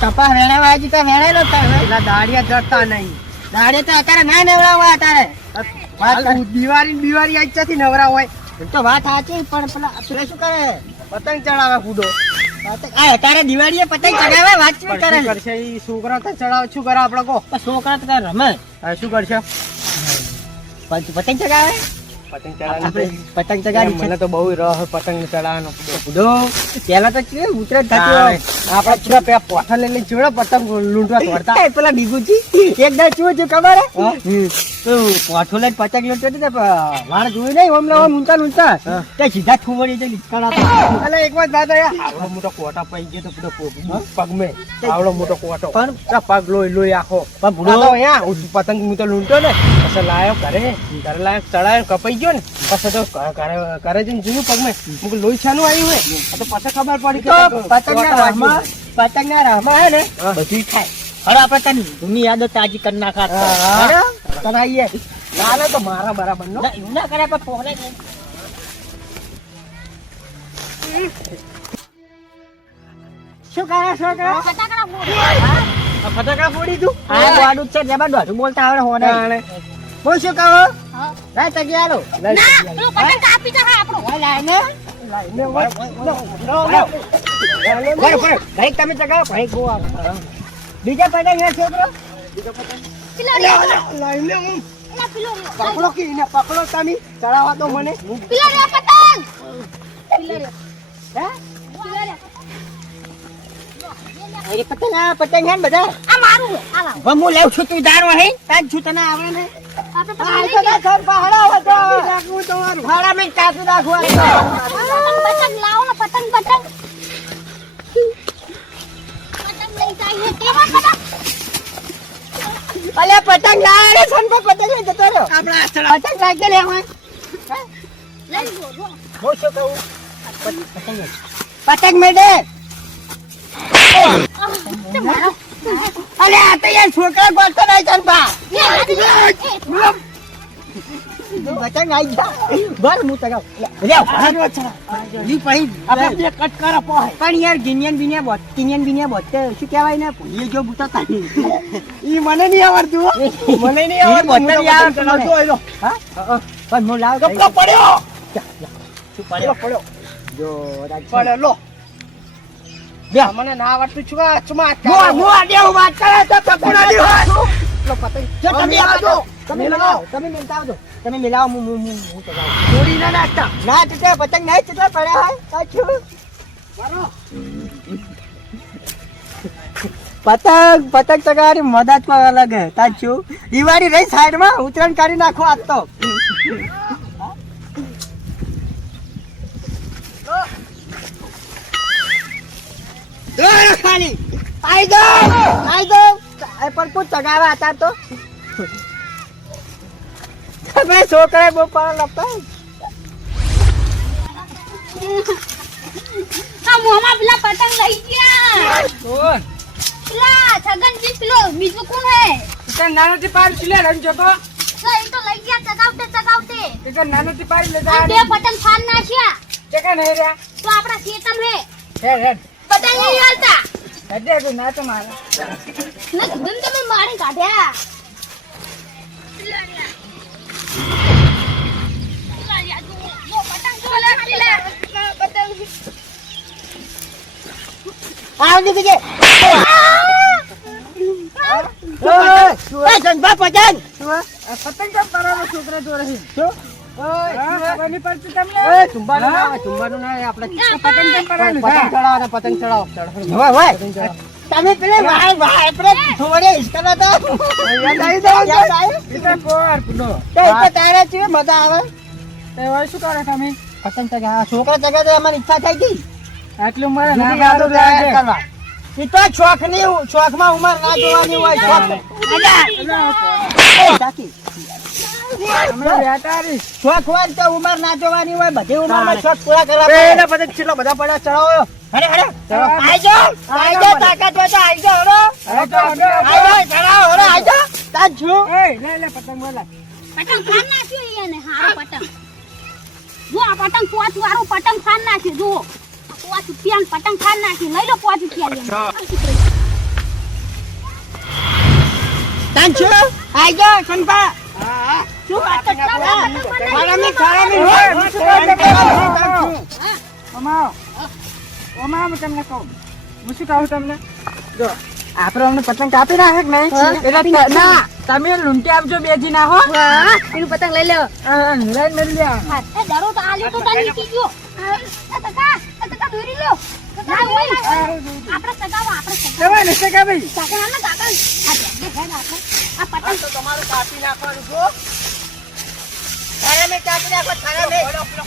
કપા વેણાવા હજી તો વેણેલો જ થાય. પેલા દાડિયા જડતા નહીં. દાડે તો અત્યારે ના નેવડાવવા અત્યારે. દિવાળી આજ ક્યાંથી નવરા હોય? એમ તો વાત સાચી પણ પેલા શું કરે પતંગ ચડાવે કૂદો. આ અત્યારે દિવાળીએ પતંગ ચગાવે વાત શું કરે શું કરશે ઈ છોકરા તો ચડાવે? શું કરે આપણે કહો? છોકરા તો કઈ રમે હવે શું કરશે? પતંગ ચગાવે પતંગ ચડાવે. પતંગ ચગાવી મને તો બહુ રહ પતંગ ચડાવવાનો. કૂદો પેલા તો કેવું ઉતરે થતી હોય. આપડે ચૂડા પેલા પોઠા લઈને ચૂડા પતંગ લૂંટવા દોડતા. એ પેલા બીગુજી એક દાડ શું થયું ખબર હે? તો પોઠો લઈને પતંગ લૂંટતો હતો ને વાળ જોઈ નહીં ઓમ ઊંચા તે સીધા ઠુમડી જઈને નીકળ્યા. અલે એક વાત દાદા યાર, આવડો મોટો કોટા પઈ ગયો તો પૂરો પગમે આવડો મોટો કોટો પણ આ પગ લોહી આખો. પણ ભૂલો દાદા અહીંયા પતંગ હું તો લૂંટો ને પછી લાયો ઘરે લાયો ચડાયો કપાઈ ગયો ને પછી તો ઘરે જઈને જોયું પગમે મુક લોહી છાનું આવ્યું હોય તો પછી ખબર પડી કે પતંગના રાહમાં હે ને બધું થાય. હવે આપણે તને જૂની યાદો તાજી કરી નાખા. કરાઈએ ના તો મારા બરાબર નો એવું ના કરે પણ પોરે શું કરે ફટાકડા ફોડી તું. આ ગોડું છે જબર દોઢું બોલતા આવડે હોને. હું શું કહું લાય તગિયાલો ભાઈ તમે ચગાવો ભાઈ ગો બીજા પતંગ હે છોકરો પકડો કે એને પકડો તમે ચડાવવા તો મને. પતંગ હે ને બધા હું લેવ છું તું જાણવા હે તાજ છું તને આવડે ને ભાડા મેં કાચું રાખવા અલ્યા પતંગ લાવે છે ને પતંગ લઈ જતો રહ્યો. પતંગ લાગે લે હું શું કહું પતંગ મેળે. અલે આ તો યાર છોકરા ગોળતો નહીં ચંપા પતંગ આવી જા બોલ હું તગાવ પણ યાર કિનિયન બિનિયા બોત શું કહેવાય ને ભૂલી જો બુતા તાની ઈ મને નહીં આવડતું હો. મને નહીં આવડતું. પણ હું લાવ કપડો પડ્યો. શું પડ્યો જો પડ્યો લો. બે મને ના આવડતું છુમા છુમા હું આડે વાત કરે તો પકડા દી હોય લો પતંગ જો તમે આવજો તમે લાવો. તમે મિલતા આવજો તમે મિલાવો હું તગાવ ચોરી ના નાખતા. ના તે પતંગ નહીં કેટલા પડ્યા હોય સાચું પતંગ ચગાવવાની મદદ પણ અલગ હે સાચું. દિવાળી રહી સાઈડમાં ઉત્તરાયણ કાઢી નાખો આજ તો ખાલી આઈ દો પણ તું ચગાવા હતા તો તમે છોકરા બહુ પણ લપતા મોમાં પેલા પતંગ લઈ ગયા. પેલા છગનજી પેલો બીજું કોણ હે? નાનોથી પાર છિલે રંજો તો એ તો લઈ ગયા ચગાવતે. કે નાનોથી પાર લે આ બે પતંગ ફાન નાખ્યા કે નહીં રહ્યા તો આપણા ખેતમ હે હેડ પતંગ નહીં હાલતા હેડ હેડ ના તો મારા ને કીધું તમે મારી કાઢ્યા. આવડી બીજે સંભા પતંગ પતંગ કેમ કરાવો છોકરા જોડે શું કોની પડતી તમને ચુંબાનું ના આવે ચુંબાનું ના આવે આપણે પતંગ કેમ કરાવો પતંગ ચડાવો તમે પેલે આપણે થોડે હિસ્સા હતા યાદ આવ્યું તારા છે મજા આવે શું કરો તમે પતંગ ચગા છોકરા ચગા તો અમારી ઈચ્છા થઈ ગઈ આટલું મારે ના યાદ કરવા એ તો શોખમાં ઉંમર ના જોવાની હોય શોખ હોય તો ઉંમર ના જોવાની હોય બધી ઉંમરમાં શોખ પૂરા કરવા પછી કેટલો બધા પડ્યા ચડાવો આઈ જાઓ તાકાત હોય તો આઈ જાઓ તાજ છું લે પતંગ બોલા પતંગ ફાન નાખ્યો એને હારો પતંગ. જો આ પતંગ પોચ વાળો પતંગ ફાન નાખ્યો. જો પોચ રૂપિયા પતંગ ફાન નાખ્યો. લઈ લો 5 રૂપિયા. તાન છો આઈ ગયો સંપા શું વાત તો આપણે અમને પતંગ કાપી નાખે કે નહીં એટલે ના તમે લૂંટી આપજો બે જી ના હો એનું પતંગ લઈ લેવો લઈને મેળ લે એ દરો તો આલ્યો તો તારી નીકળી ગયો આ તકા દોરી લો ના હોય આપણે સગાવા કેવા ને કે ભાઈ કાકા ના કાકા આ જગ્યા છે ને આપણે આ પતંગ તો તમારું કાપી નાખવાનું છો તારે મે કાપી નાખો તારે મે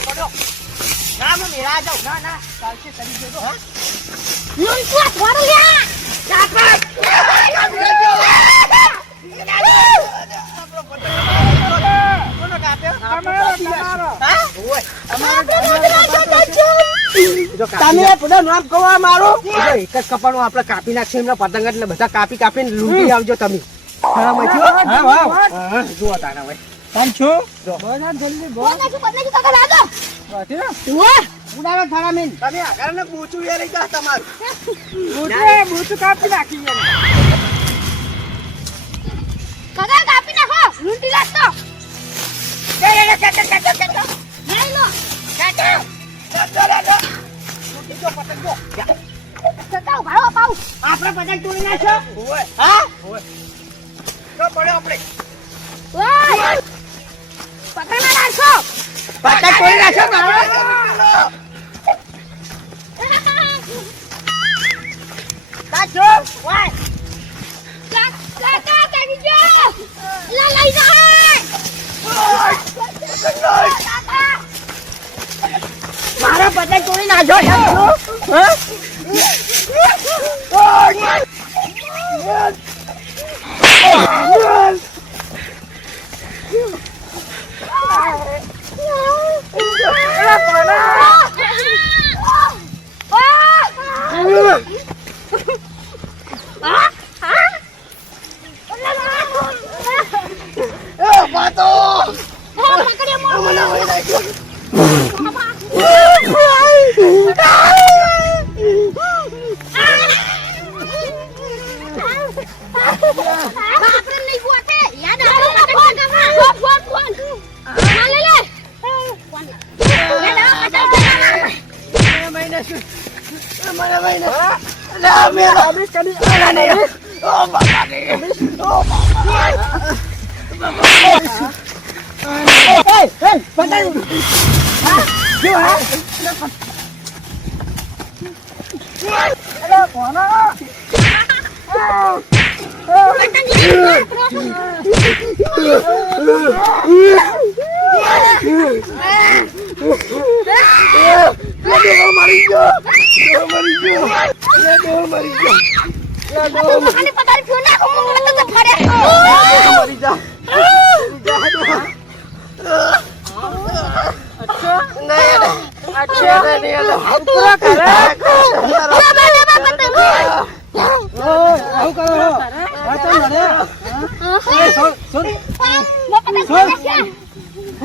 પડો ના હું મેળા જાઉં ના ચાલશે કરી દેજો હા લૂંટવા થોડો લ્યા તમે પૂરા નામ કહો મારું એક જ કપાળું આપણે કાપી નાખશે એમના પતંગ એટલે બધા કાપીને લૂંટી આવજો તમે જુઓ તારા ભાઈ તાન છો બદલાજી કાકા લાદો ઉડાડો થારા મેન તમે આગળ ને પૂછું એ રહી જા તમારું બૂચું કાપી નાખી કાકા કાપી નાખો લૂંટી લાગતો લઈ લો કાકા ભાડો પાઉ આપણે પતંગ તોડી નાખ્યો હા તો પડ્યો આપણે ઓય પતંગ ના નાખો પતંગ તોડી નાખ્યો મારો તાજો વાય કાકા કાકી જો લા લઈ જાય મારા પતંગ તોડી નાખ્યો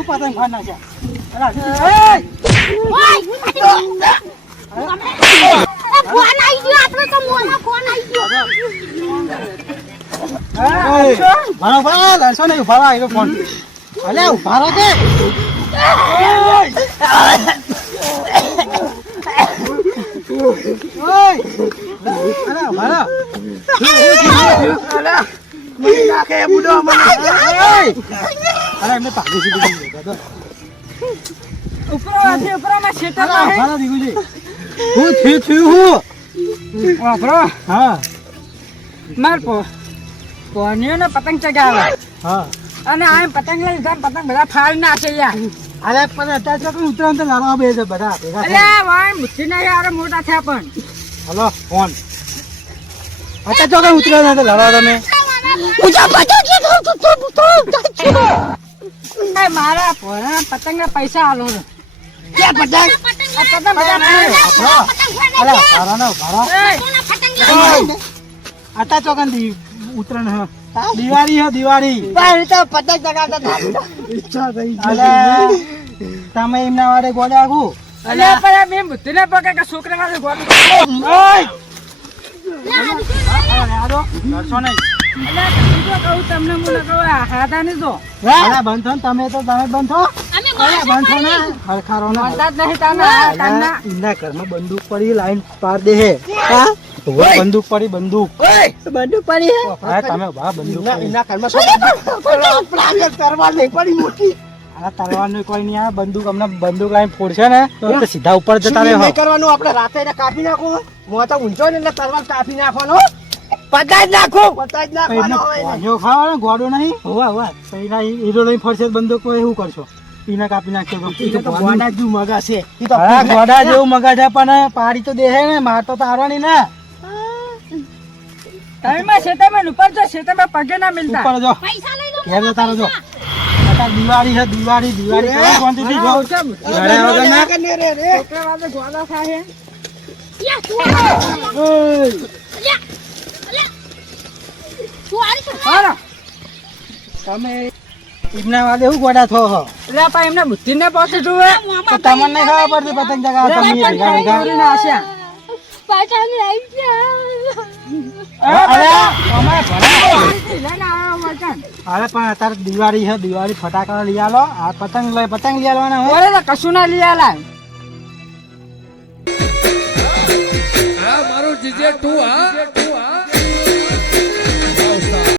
પતંગ ફાડ નાખ્યા ફોન આવી ગયો આપણે તો મોના ફોન આવી ગયો ભાડો ભાડો લડશો નહીં ઉભા રહો એનો ફોન અલે ઉભા રહો કે અરે એમને પાકી સીધી ઉપરમાં શેતર ભાડા દીધું છે હું થયું વાપરો હા માર પોનીઓ ને પતંગ ચગાવે હા અને આ પતંગ લઈ જાય પતંગ બધા ફાડી નાખે યાર અરે પણ અત્યારે તો ઉતરાણ તો લડવા બે છે બધા ભેગા એટલે વાય મુઠ્ઠી ના યાર મોટા થયા પણ હલો ફોન અત્યારે તો કઈ ઉતરાણ તો લડવા તમે મારા પોરા પતંગ ના પૈસા આલો ક્યાં પતંગ આ પતંગ બધા અરે ભાડા ના ભાડા અત્યારે તો કઈ ઉતરાણ હા દિવાળી હે દિવાળી પણ તો પતંગ ચગાવતા ઈચ્છા થઈ અલે તમે એમના વાડે ગોળે આગું અલે પણ મેં મુઠ્ઠી ના પકડે કે છોકરા વાળે ગોળ ઓય લડશો નહીં તમને હું કહું હાથા ને જો અલા, બંધ થો ને તમે તો તમે બંધ થો. અમે અલા, મારશું બંધ થો ને. પાડી. ખરખારો ના. મળતા જ નહીં તને અલા, એમના ઘરમાં બંદૂક પડી લાઈન પાર દે હે. હા? બંદૂક પડી બંદૂક. બંદૂક પડી હે. હા, તમે વાહ બંદૂક પડી. તલવાર નું કોઈ નહીં આ બંદૂક હમણાં બંદૂક લાઈન ફોડશે ને તો સીધા ઉપર જતા રહે. કરવાનું આપણે રાતે એને કાપી નાખો મોં તો ઊંચો ને એટલે તલવાર કાપી નાખવાનો પતા જ નાખો ખાવાનો ગોડો નહીં. હોવા હોવા પૈના હીરો લઈને ફરશે બંદૂક તો એવું કરશો. પીના કાપી નાખશો તો ગોડા જેવું મગા છે. હા, ગોડા જેવું મગા છે પણ પાડી તો દેહે ને માર તો તારવાની ને. ઉપર જો પૈસા લઈ લો. ઘેર જતા રહેજો. અત્યારે દિવાળી છે દિવાળી દિવાળી કરો શાંતિથી જો. ઘરે વગર ના. યા, તું યા. અલ્યા. તું આરી છો ને? તમે એમના વાદે શું ગોડા થો છો? એમને બુદ્ધિ ને પાસે જોવે તો તમને નહીં ખબર પડતી પતંગ ચગાવવા તમે ભેગા ભેગા. પતંગ લઈ જા. અરે પણ અત્યારે દિવાળી છે દિવાળી ફટાકડા લઈ આલો. આ પતંગ લઈ આલવાના હોય. કશું ના લઈ આલા મારું જીજે તું હા